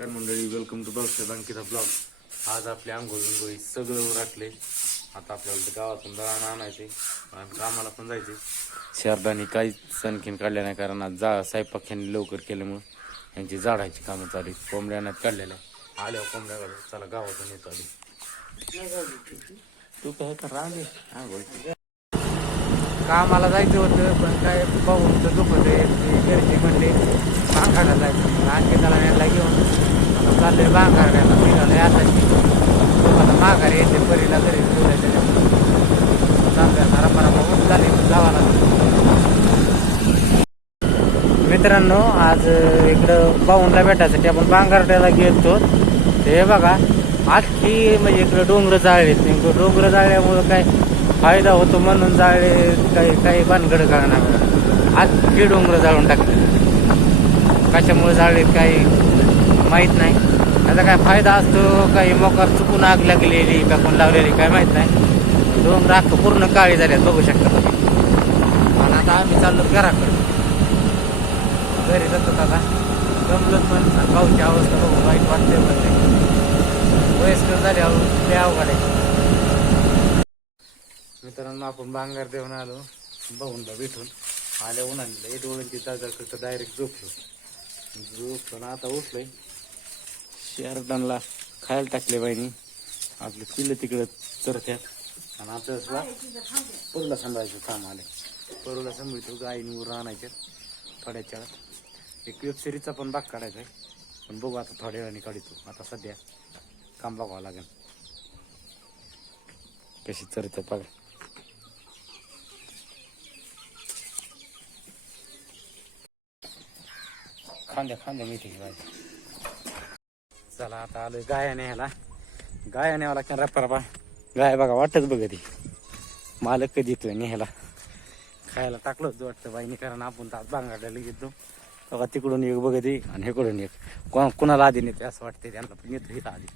नमस्कार मंडळी welcome to blog Ankita blog आज आपले आंघोळ विंघोळी सगळं उरकले. आता आपल्याला ते गावातून दळण आणायचे आणि कामाला पण जायचे. शारदानी काहीच आणखीन काढल्या नाही कारण आज जा स्वयंपाक यांनी लवकर केल्यामुळं यांची झाडायची कामं चालू आहेत. कोंबड्या नाहीत काढलेल्या. आल्यावर कोंबड्या काढू चला गावातून येतो आधी. तू काय कर राहिले आंघोळ कामाला जायचं होतं पण काय पाहून दुखत आहे घरचे म्हणले बांगाडा जायचं. आणखी त्याला यायला घेऊन आता चाललंय बांगाड्याला निघालं आता आता माघारी येते परीला घरी बोलायचं चालतंय आता रपा ऊन झाले जावा मित्रांनो आज इकडं बाऊनला भेटायसाठी आपण बांगारड्याला गेलतो. ते बघा आजची म्हणजे इकडं डोंगर जाळलेत. नेमकं डोंगर जाळल्यामुळं काय फायदा होतो म्हणून जाळे काही काही भानगड करणार. आजची डोंगर जाळून टाकले. कशामुळे जाळलेत काही माहीत नाही. त्याचा काय फायदा असतो? काही मोकार चुकून आग लागलेली का कोण लावलेली काय माहीत नाही. दोन राख पूर्ण काळी झाल्यात बघू शकता तुम्ही. आणि आता आम्ही चाललो घराकडे. घरी जातो आता जमलं पण आणि भाऊची अवस्था बघू वाईट वाटते पण वयस्कर झाले ते अवघड आहे. मित्रांनो आपण बांगार देऊन आलो भाऊनला भेटून. आल्या उन्हाने एक डोळ्यांची दादा करतं डायरेक्ट झोपलो. झोपलो आता उठलोय. शेरडांना खायला टाकले बाईनी. आपले पिल्लं तिकडं चरत्यात. आणि आपल्याला परूला सांभाळायचं काम आले परूला सांभाळतो गायीनी राहण्याच्या आणायच्या थोड्या चाळात. एक वेब सिरीजचा पण भाग काढायचा आहे पण बघू आता थोड्या वेळाने काढतो. आता सध्या काम बघावं लागेल. कशी चरतात बघा. खांद्या खांद्या मिठी भाजी चला आता आलोय गाया न्यायला गाया न्यावं लागतं रप्पा गाय बघा वाटच बघ ती. मालक कधी येतोय न्यायला. खायला टाकलं होतं वाटतं बाईने कारण आपण तर आज बांगाड्याला घेतो बघा तिकडून एक बघत आणि हेकडून एक. कोण कुणाला आधी नेते असं वाटते त्यांना पण येतो हिला आधी.